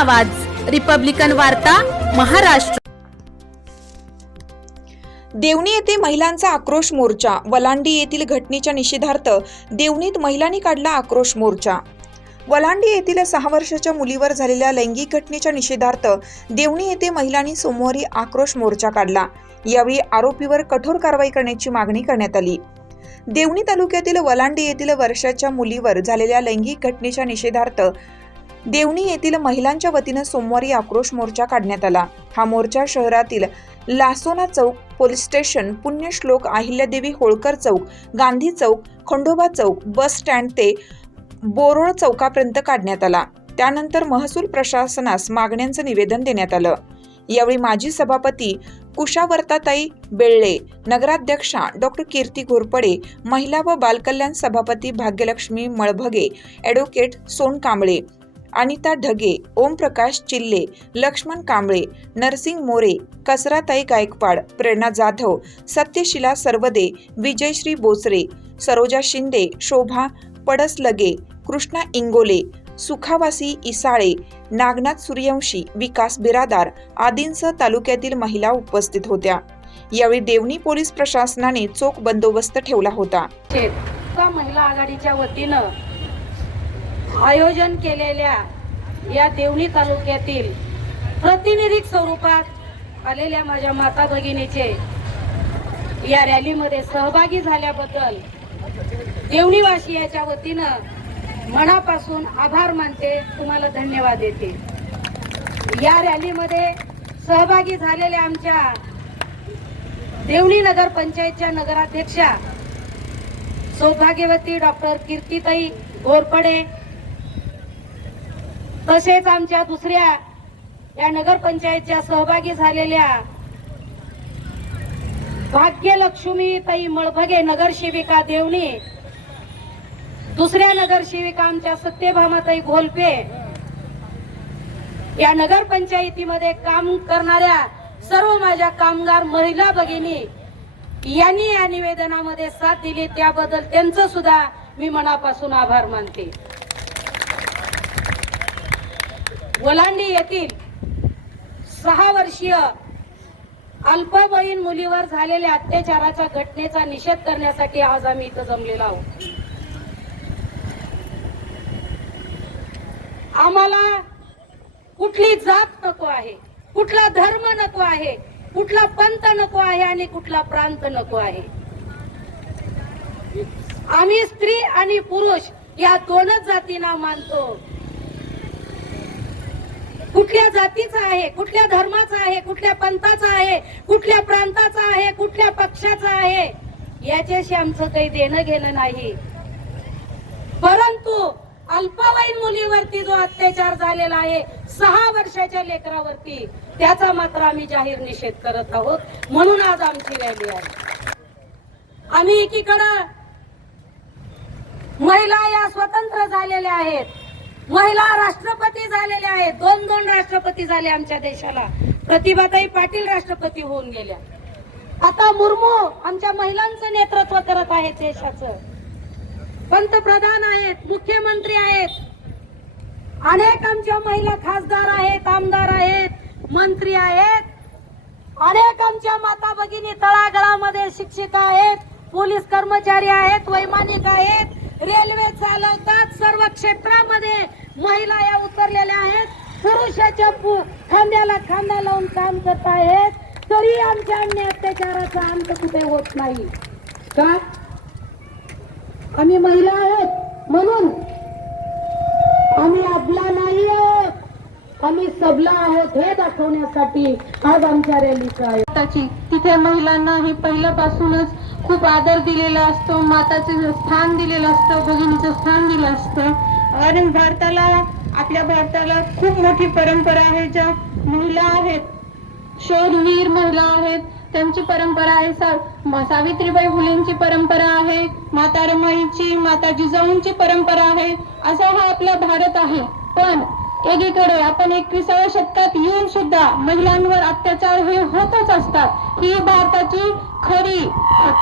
आवाज. रिपब्लिकन वार्ता महाराष्ट्र. देवणी येथे महिलांचा आक्रोश मोर्चा वलांडी येथील घटनेच्या निषेधार्थ देवणीत महिलांनी काढला आक्रोश मोर्चा. वलांडी येथील सहा वर्षाच्या मुलीवर झालेल्या लैंगिक घटनेच्या निषेधार्थ देवणी येथे महिलांनी सोमवारी आक्रोश मोर्चा काढला. यावेळी आरोपीवर कठोर कारवाई करण्याची मागणी करण्यात आली. देवणी तालुक्यातील वलांडी येथील वर्षाच्या मुलीवर झालेल्या लैंगिक घटनेच्या निषेधार्थ देवणी येथील महिलांच्या वतीनं सोमवारी आक्रोश मोर्चा काढण्यात आला. हा मोर्चा शहरातील लासोना चौक पोलीस स्टेशन पुण्यश्लोक अहिल्यादेवी होळकर चौक गांधी चौक खंडोबा चौक बस स्टँड ते बोरोळ चौकापर्यंत काढण्यात आला. त्यानंतर महसूल प्रशासनास मागण्यांचं निवेदन देण्यात आलं. यावेळी माजी सभापती कुशावर्ताताई बेळ्ळे नगराध्यक्षा डॉक्टर कीर्ती घोरपडे महिला व बालकल्याण सभापती भाग्यलक्ष्मी मळभगे ॲडव्होकेट सोन कांबळे अनिता ढगे ओमप्रकाश चिल्ले लक्ष्मण कांबळे नरसिंग मोरे कसराताई गायकवाड प्रेरणा जाधव सत्यशिला सर्वदे विजयश्री बोचरे सरोजा शिंदे शोभा पडसलगे कृष्णा इंगोले सुखावासी इसाळे नागनाथ सूर्यवंशी विकास बिरादार आदींसह तालुक्यातील महिला उपस्थित होत्या. यावेळी देवणी पोलीस प्रशासनाने चोख बंदोबस्त ठेवला होता. महिला आघाडीच्या वतीनं आयोजन केलेल्या या देवणी तालुक्यातील प्रतिनिधिक स्वरूपात आलेल्या माझ्या माता भगिनीचे या रॅलीमध्ये सहभागी झाल्याबद्दल देवणीवासियाच्या वतीनं मनापासून आभार मानते तुम्हाला धन्यवाद देते. या रॅलीमध्ये सहभागी झालेल्या आमच्या देवणी नगर पंचायतच्या नगराध्यक्षा सौभाग्यवती डॉक्टर कीर्तिताई घोरपडे तसेच आमच्या दुसऱ्या या नगरपंचायतच्या सहभागी झालेल्या भाग्यलक्ष्मी ताई मळभगे नगरसेविका देवणी दुसऱ्या नगरसेविका आमच्या सत्यभामाताई घोलपे या नगरपंचायतीमध्ये काम करणाऱ्या सर्व माझ्या कामगार महिला भगिनी यांनी या निवेदनामध्ये साथ दिली. त्याबद्दल त्यांचं सुद्धा मी मनापासून आभार मानते. वलांडी येथील सहा वर्षीय अल्पवयीन मुलीवर झालेल्या अत्याचाराच्या घटनेचा निषेध करण्यासाठी आज आम्ही इथं जमलेलो आहोत. आम्हाला कुठली जात नको आहे कुठला धर्म नको आहे कुठला पंथ नको आहे आणि कुठला प्रांत नको आहे. आम्ही स्त्री आणि पुरुष या दोनच जातींना मानतो. कुठल्या जातीचा आहे कुठल्या धर्माचा आहे कुठल्या पंथाचा आहे कुठल्या प्रांताचा आहे कुठल्या पक्षाचा आहे याच्याशी आमचं काही देणं घेणं नाही. परंतु अल्पवयीन मुलीवरती जो अत्याचार झालेला आहे सहा वर्षाच्या लेकरावरती त्याचा मात्र आम्ही जाहीर निषेध करत आहोत. म्हणून आज आमची रॅली आहे. आम्ही एकीकडं महिला या स्वतंत्र झालेल्या आहेत. महिला राष्ट्रपती झालेल्या आहेत. दोन दोन राष्ट्रपती झाले आमच्या देशाला. प्रतिभाताई पाटील राष्ट्रपती होऊन गेल्या. आता मुर्मू आमच्या महिलांचं नेतृत्व करत आहेत देशाचं. पंतप्रधान आहेत मुख्यमंत्री आहेत. अनेक आमच्या महिला खासदार आहेत आमदार आहेत मंत्री आहेत. अनेक आमच्या माता भगिनी तळागळामध्ये शिक्षिका आहेत पोलीस कर्मचारी आहेत वैमानिक आहेत. रेल्वे चालवतात. सर्व क्षेत्रामध्ये महिला या उतरलेल्या आहेत. पुरुषाच्या खांद्याला खांदा लावून काम करत आहेत. तरी आमच्या अन्य अत्याचाराचा अंत कुठे होत नाही? का? आम्ही महिला आहोत म्हणून आम्ही अबला नाही आहोत. आम्ही सबला आहोत हे दाखवण्यासाठी आज आमच्या रॅलीचं आहे तिथे महिलांना हे पहिल्यापासूनच खूप आदर दिलेला असतो माताचे स्थान दिलेलं असतं भगिनीचं स्थान दिलं असतं. आणि भारताला आपल्या भारताला खूप मोठी परंपरा आहे ज्या महिला आहेत शौरवीर महिला आहेत त्यांची परंपरा आहे सा सावित्रीबाई फुलेंची परंपरा आहे माता रमाईची माता जिजाऊंची परंपरा आहे असा हा आपला भारत आहे. पण एकीकडे आपण एकविसाव्या शतकात येऊन सुद्धा महिलांवर अत्याचार हे होतच असतात. ही भारताची खरी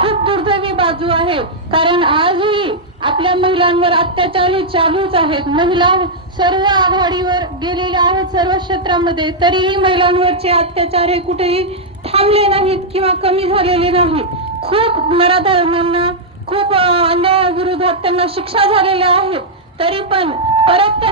खूप दुर्दैवी बाजू आहे. कारण आजही आपल्या महिलांवर अत्याचार हे चालूच आहेत. महिला सर्व आघाडीवर गेलेल्या आहेत सर्व क्षेत्रामध्ये. तरीही महिलांवरचे अत्याचार हे कुठेही थांबले नाहीत किंवा कमी झालेले नाहीत खूप मराठा खूप अं, अन्यायाविरोधात त्यांना शिक्षा झालेल्या आहेत. तरी पण परत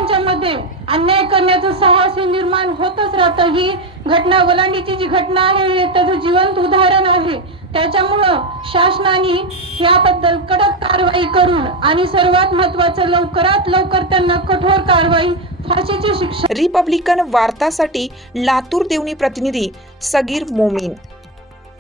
त्यांच्यामध्ये अन्याय करण्याचं साहस हे निर्माण होतच राहतं. ही घटना वलांडीची जी घटना आहे हे त्याचं जिवंत उदाहरण आहे. त्याच्यामुळं शासनाने याबद्दल कडक कारवाई करून आणि सर्वात महत्वाचं लवकरात लवकर त्यांना कठोर कारवाई फाशीची शिक्षा रिपब्लिकन वार्तासाठी लातूर देवणी प्रतिनिधी सगीर मोमीन.